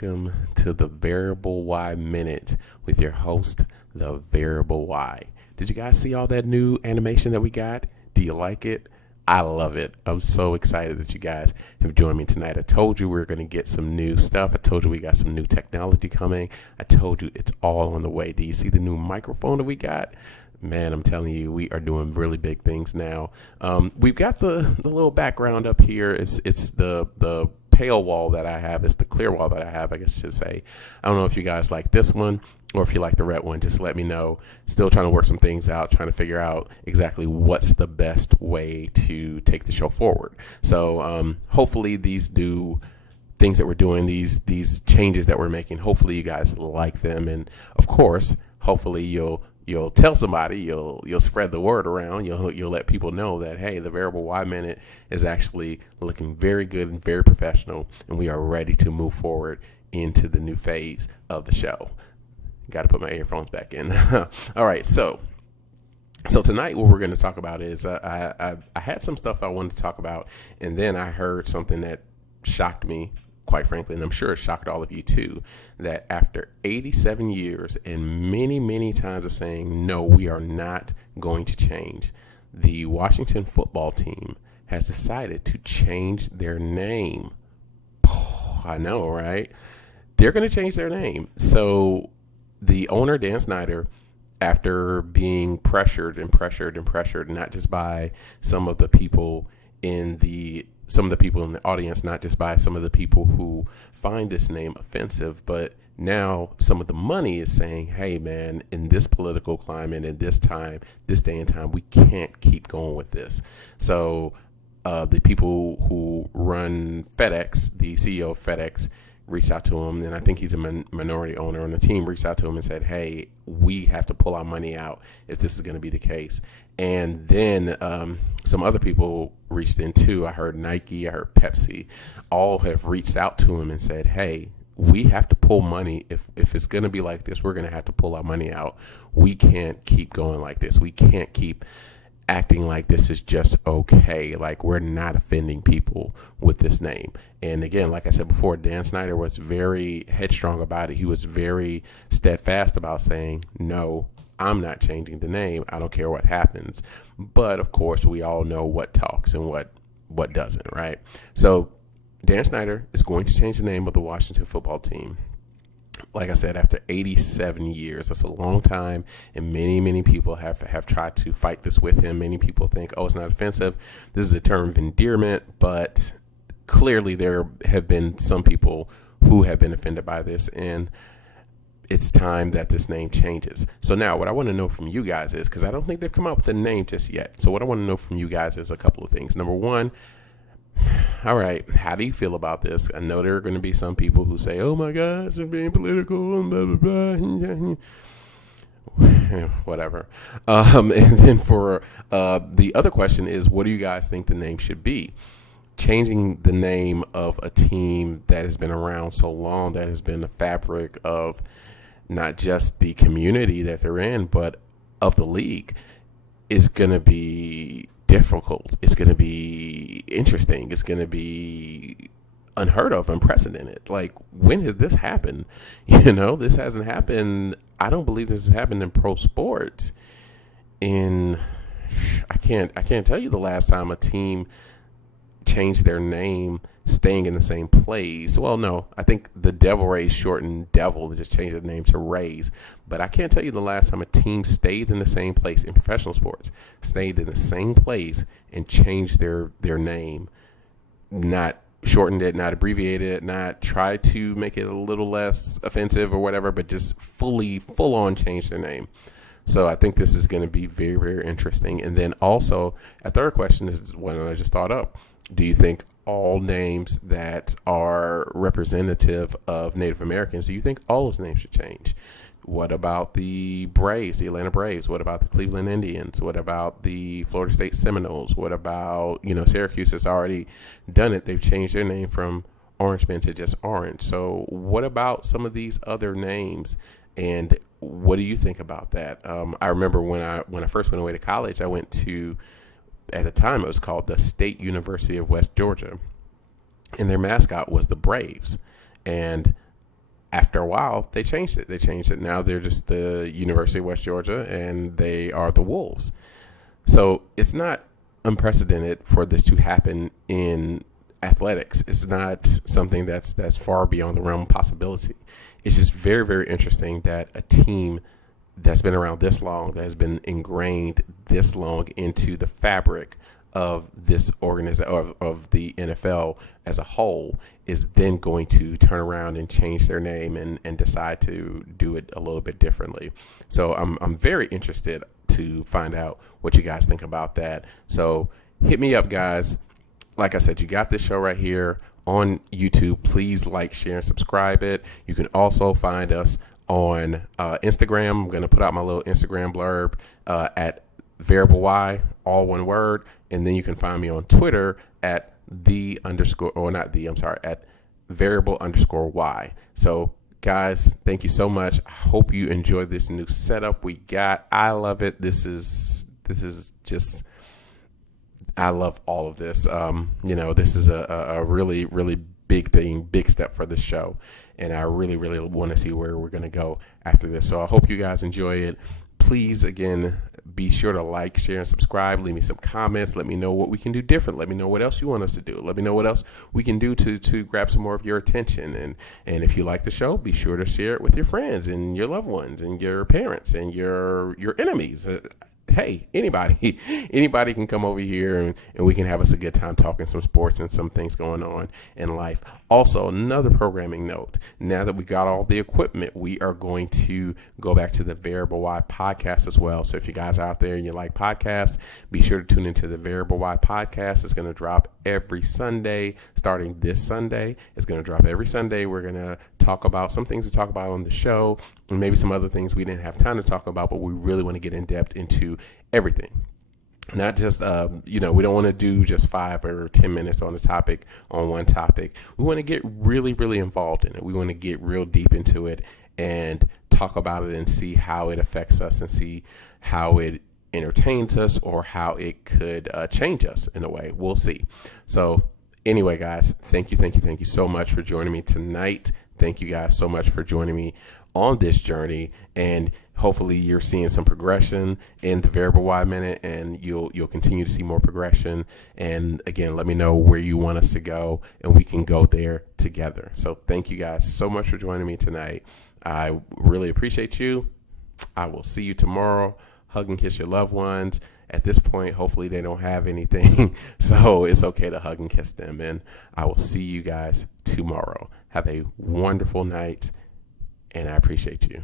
welcome to the Variable Y Minute with your host, the Variable Y. Did you guys see all that new animation that we got? Do you like it? I love it. I'm so excited that you guys have joined me tonight. I told you we are going to get some new stuff. I told you we got some new technology coming. I told you it's all on the way. Do you see the new microphone that we got? Man, I'm telling you, we are doing really big things now. We've got the little background up here. It's the pale wall that I have. It's the clear wall that I have, I guess I should say. I don't know if you guys like this one or if you like the red one. Just let me know. Still trying to work some things out, trying to figure out exactly what's the best way to take the show forward. So hopefully these new things that we're doing, these changes that we're making, hopefully you guys like them. And of course, hopefully you'll tell somebody, you'll spread the word around, you'll let people know that, hey, the Variable Y Minute is actually looking very good and very professional, and we are ready to move forward into the new phase of the show. Got to put my earphones back in. All right, so tonight what we're going to talk about is I had some stuff I wanted to talk about, and then I heard something that shocked me, quite frankly, and I'm sure it shocked all of you too, that after 87 years and many, many times of saying, no, we are not going to change, the Washington football team has decided to change their name. I know, right? They're going to change their name. So the owner, Dan Snyder, after being pressured, not just by some of the people in the audience, not just by some of the people who find this name offensive, but now some of the money is saying, hey man, in this political climate, in this time, this day and time, we can't keep going with this. So the people who run FedEx, the CEO of FedEx, reached out to him, and I think he's a minority owner on the team, reached out to him and said, hey, we have to pull our money out if this is going to be the case. And then some other people reached in too. I heard Nike, I heard Pepsi, all have reached out to him and said, hey, we have to pull money. If it's going to be like this, we're going to have to pull our money out. We can't keep going like this. We can't keep acting like this is just okay. Like, we're not offending people with this name. And again, like I said before, Dan Snyder was very headstrong about it. He was very steadfast about saying, no, I'm not changing the name. I don't care what happens. But of course, we all know what talks and what doesn't, right? So Dan Snyder is going to change the name of the Washington football team. Like I said, after 87 years, that's a long time, and many, many people have tried to fight this with him. Many people think, oh, it's not offensive. This is a term of endearment, but clearly there have been some people who have been offended by this, and it's time that this name changes. So now what I want to know from you guys is, because I don't think they've come up with a name just yet. So what I want to know from you guys is a couple of things. Number one, all right, how do you feel about this? I know there are going to be some people who say, oh my gosh, I'm being political, blah, blah, blah. Whatever. And then for the other question is, what do you guys think the name should be? Changing the name of a team that has been around so long, that has been the fabric of not just the community that they're in, but of the league, is going to be difficult. It's going to be interesting. It's going to be unheard of, unprecedented. Like, when has this happened? This hasn't happened. I don't believe this has happened in pro sports. I can't tell you the last time a team changed their name staying in the same place. Well, no, I think the Devil Rays shortened Devil to just change the name to Rays. But I can't tell you the last time a team stayed in the same place in professional sports, stayed in the same place and changed their name, not shortened it, not abbreviated it, not tried to make it a little less offensive or whatever, but just full on changed their name. So I think this is going to be very, very interesting. And then also, a third question is one I just thought up. Do you think all names that are representative of Native Americans, do you think all those names should change? What about the Braves, the Atlanta Braves? What about the Cleveland Indians? What about the Florida State Seminoles? What about, Syracuse has already done it. They've changed their name from Orangemen to just Orange. So what about some of these other names? And what do you think about that? I remember when I first went away to college, I went to, at the time it was called the State University of West Georgia, and their mascot was the Braves. And after a while, they changed it. They changed it. Now they're just the University of West Georgia, and they are the Wolves. So it's not unprecedented for this to happen in athletics. It's not something that's far beyond the realm of possibility. It's just very, very interesting that a team that's been around this long, that has been ingrained this long into the fabric of this organization, of the NFL as a whole, is then going to turn around and change their name and decide to do it a little bit differently. So I'm very interested to find out what you guys think about that. So hit me up, guys. Like I said, you got this show right here on YouTube. Please like, share, and subscribe it. You can also find us on Instagram. I'm going to put out my little Instagram blurb at Variable Y, all one word. And then you can find me on Twitter at at variable_Y. So guys, thank you so much. I hope you enjoyed this new setup we got. I love it. This is just, I love all of this. This is a really, really big thing, big step for this show. And I really, really want to see where we're going to go after this. So I hope you guys enjoy it. Please, again, be sure to like, share, and subscribe. Leave me some comments. Let me know what we can do different. Let me know what else you want us to do. Let me know what else we can do to grab some more of your attention. And if you like the show, be sure to share it with your friends and your loved ones and your parents and your enemies. Hey, anybody can come over here and we can have us a good time talking some sports and some things going on in life. Also, another programming note, now that we got all the equipment, we are going to go back to the Variable Y podcast as well. So if you guys are out there and you like podcasts, be sure to tune into the Variable Y podcast. It's going to drop every Sunday, starting this Sunday. It's going to drop every Sunday. We're going to talk about some things we talk about on the show and maybe some other things we didn't have time to talk about, but we really want to get in depth into everything. Not just, we don't want to do just 5 or 10 minutes on one topic. We want to get really, really involved in it. We want to get real deep into it and talk about it and see how it affects us and see how it entertains us or how it could change us in a way. We'll see. So anyway, guys, thank you so much for joining me tonight. Thank you guys so much for joining me on this journey, and hopefully you're seeing some progression in the Variable Y Minute, and you'll continue to see more progression. And again, let me know where you want us to go, and we can go there together. So thank you guys so much for joining me tonight. I really appreciate you. I will see you tomorrow. Hug and kiss your loved ones. At this point, hopefully they don't have anything, so it's okay to hug and kiss them. And I will see you guys tomorrow. Have a wonderful night, and I appreciate you.